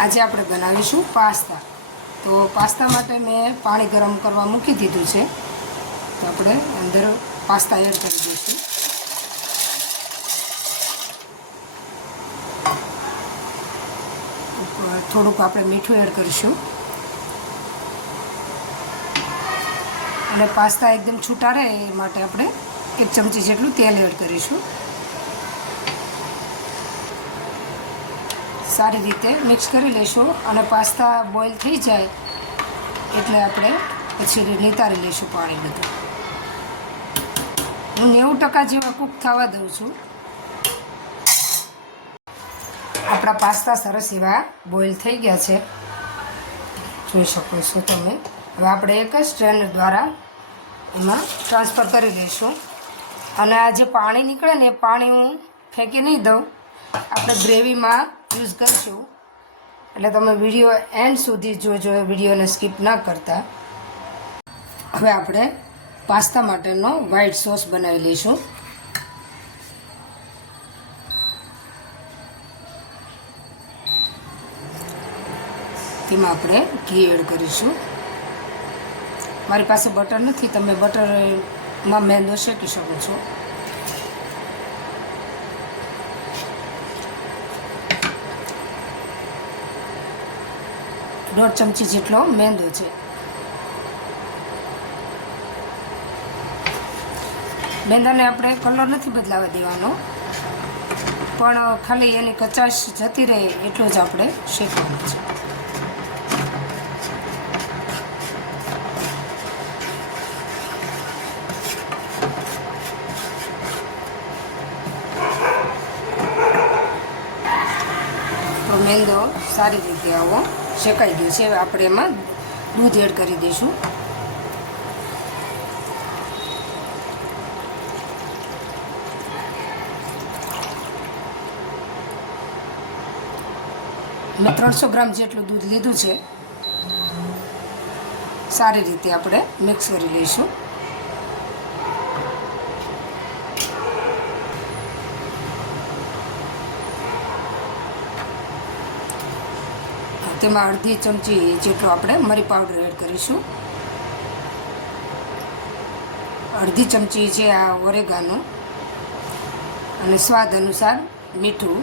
આજે આપણે બનાવીશું પાસ્તા। તો પાસ્તા માટે મેં પાણી ગરમ કરવા મૂકી દીધું છે। તો આપણે અંદર પાસ્તા એડ કરી દઈશું। થોડુંક આપણે મીઠું એડ કરીશું અને પાસ્તા એકદમ છૂટા રહે એ માટે આપણે 1 ચમચી જેટલું તેલ એડ કરીશું। સારી રીતે મિક્સ કરી લઈશું અને પાસ્તા બોઇલ થઈ જાય એટલે આપણે પછી નિતારી લઈશું પાણી બધું। હું 90% જેવા કૂક થવા દઉં છું। આપણા પાસ્તા સરસ એવા બોઇલ થઈ ગયા છે, જોઈ શકો છો તમે। હવે આપણે એક સ્ટ્રેનર દ્વારા એમાં ટ્રાન્સફર કરી લઈશું અને આ જે પાણી નીકળે ને એ પાણી હું ફેંકી નહીં દઉં, આપણે ગ્રેવીમાં યુઝ કરીશું। એટલે તમે વિડીયો એન્ડ સુધી જોજો, વિડીયોને સ્કીપ ના કરતા। હવે આપણે પાસ્તા માટેનો વ્હાઈટ સોસ બનાવી લઈશું। તેમાં આપણે ઘી એડ કરીશું। મારી પાસે બટર નથી, તમે બટરમાં મેંદો શેકી શકો છો। દોઢ ચમચી જેટલો મેંદો છે। મેંદાને આપણે કલર નથી બદલાવા દેવાનો, પણ ખાલી એની કચાશ જતી રહે એટલું જ આપણે શેકવાનું છે। તો મેંદો સારી રીતે આવો શેકાઈ ગયું છે। હવે આપણે એમાં દૂધ એડ કરી દઈશું। મેં 300 ગ્રામ જેટલું દૂધ લીધું છે। સારી રીતે આપણે મિક્સ કરી લઈશું। તેમાં અડધી ચમચી જેટલો આપણે મરી પાવડર એડ કરીશું। અડધી ચમચી છે આ ઓરેગાનો અને સ્વાદ અનુસાર મીઠું।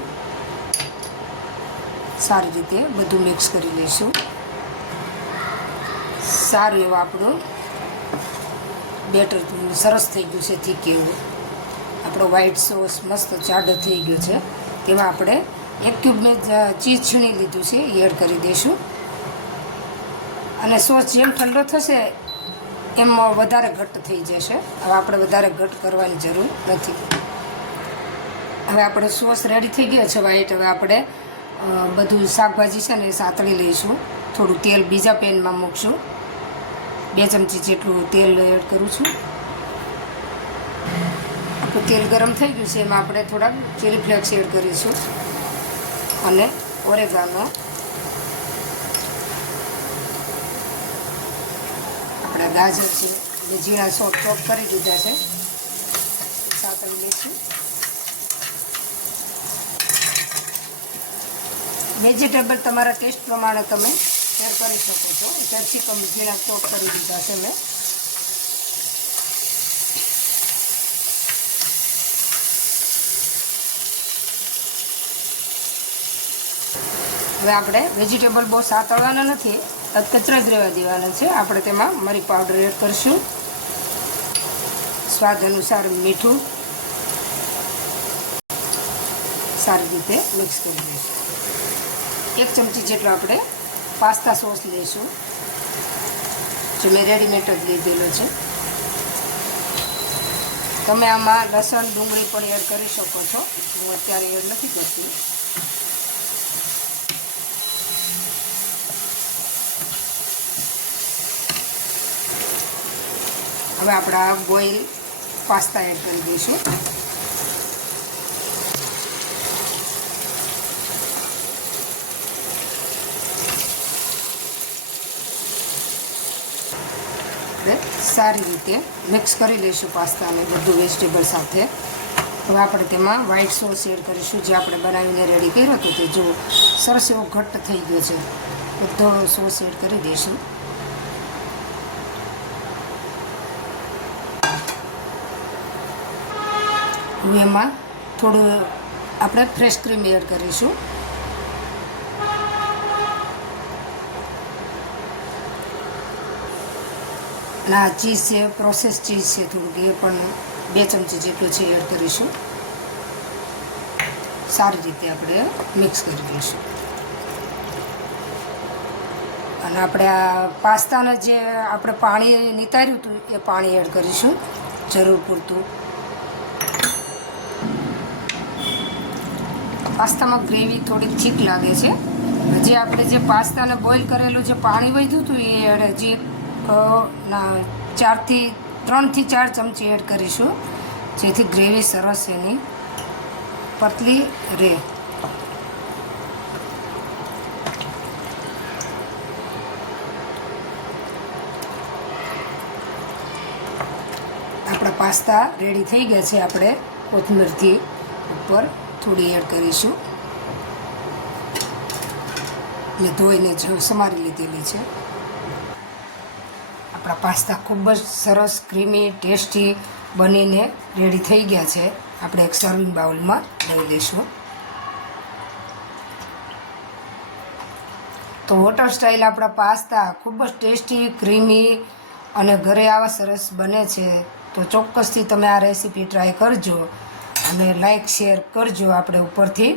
સારી રીતે બધું મિક્સ કરી લઈશું। સારું એવું આપણું બેટર સરસ થઈ ગયું છે, થીક એવું આપણો વ્હાઈટ સોસ મસ્ત જાડો થઈ ગયો છે। તેમાં આપણે 1 ક્યુબ મેં ચીઝ છીણી લીધું છે, એ એડ કરી દઈશું અને સોસ જેમ ઠંડો થશે એમ વધારે ઘટ્ટ થઈ જશે। હવે આપણે વધારે ઘટ્ટ કરવાની જરૂર નથી। હવે આપણે સોસ રેડી થઈ ગયો છે વ્હાઈટ। હવે આપણે બધું શાકભાજી છે ને એ સાતળી લઈશું। થોડું તેલ બીજા પેનમાં મૂકશું, 2 ચમચી જેટલું તેલ એડ કરું છું। આપણું તેલ ગરમ થઈ ગયું છે, એમાં આપણે થોડાક ચીલી ફ્લેક્સ એડ કરીશું અને ઓરેગાનો, આપણા ગાજર છે એ ઝીણા ચોપ કરી દીધા છે, સાતળી લઈશું। વેજીટેબલ તમારા ટેસ્ટ પ્રમાણે તમે એડ કરી શકો છો। કેપ્સિકમ ઝીણા ચોપ કરી દીધા છે મેં। હવે આપણે વેજીટેબલ બહુ સાતળવાના નથી, કચરા જ રહેવા દેવાના છે। આપણે તેમાં મરી પાવડર એડ કરીશું, સ્વાદ અનુસાર મીઠું, સારી રીતે મિક્સ કરી દઈશું। 1 ચમચી જેટલો આપણે પાસ્તા સોસ લઈશું, જે મેં રેડીમેડ જ લીધેલો છે। તમે આમાં લસણ ડુંગળી પણ એડ કરી શકો છો, હું અત્યારે એડ નથી કરતી। હવે આપણા બોઇલ પાસ્તા એડ કરી દઈશું। સારી રીતે મિક્સ કરી લઈશું પાસ્તાને બધું વેજીટેબલ સાથે। હવે આપણે તેમાં વ્હાઈટ સોસ એડ કરીશું, જે આપણે બનાવીને રેડી કર્યો હતો તે જો સરસ એવો ઘટ્ટ થઈ ગયો છે. બધો સોસ એડ કરી દઈશું. હવે એમાં થોડું આપણે ફ્રેશ ક્રીમ એડ કરીશું. અને આ ચીઝ છે, પ્રોસેસ ચીઝ છે થોડુંક, એ પણ 2 ચમચી જેટલું છે એડ કરીશું. સારી રીતે આપણે મિક્સ કરી દઈશું. અને આપણે આ પાસ્તાને જે આપણે પાણી નિતાર્યું હતું એ પાણી એડ કરીશું જરૂર પૂરતું. પાસ્તામાં ગ્રેવી થોડી થીક લાગે છે. હજી આપણે જે પાસ્તાને બોઇલ કરેલું જે પાણી વધ્યું હતું એ હજી 3 થી 4 ચમચી એડ કરીશું, જેથી ગ્રેવી સરસ એની પતલી રહે. આપણા પાસ્તા રેડી થઈ ગયા છે. આપણે કોથમીરથી ઉપર થોડી એડ કરીશું. મેં ધોઈને સમારી લીધેલી છે. આપણા પાસ્તા ખૂબ જ સરસ ક્રીમી ટેસ્ટી બનીને રેડી થઈ ગયા છે. આપણે એક સર્વિંગ બાઉલમાં લઈ લઈશું. તો હોટલ સ્ટાઇલ આપણા પાસ્તા ખૂબ જ ટેસ્ટી, ક્રીમી અને ઘરે આવા સરસ બને છે. તો ચોક્કસથી તમે આ રેસીપી ટ્રાય કરજો અને લાઈક શેર કરજો. આપણે ઉપરથી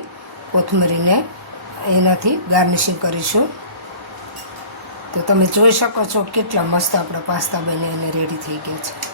કોથમરીને એનાથી ગાર્નિશિંગ કરીશું. તો તમે જોઈ શકો છો કેટલા મસ્ત આપણા પાસ્તા બનીને રેડી થઈ ગયા છે.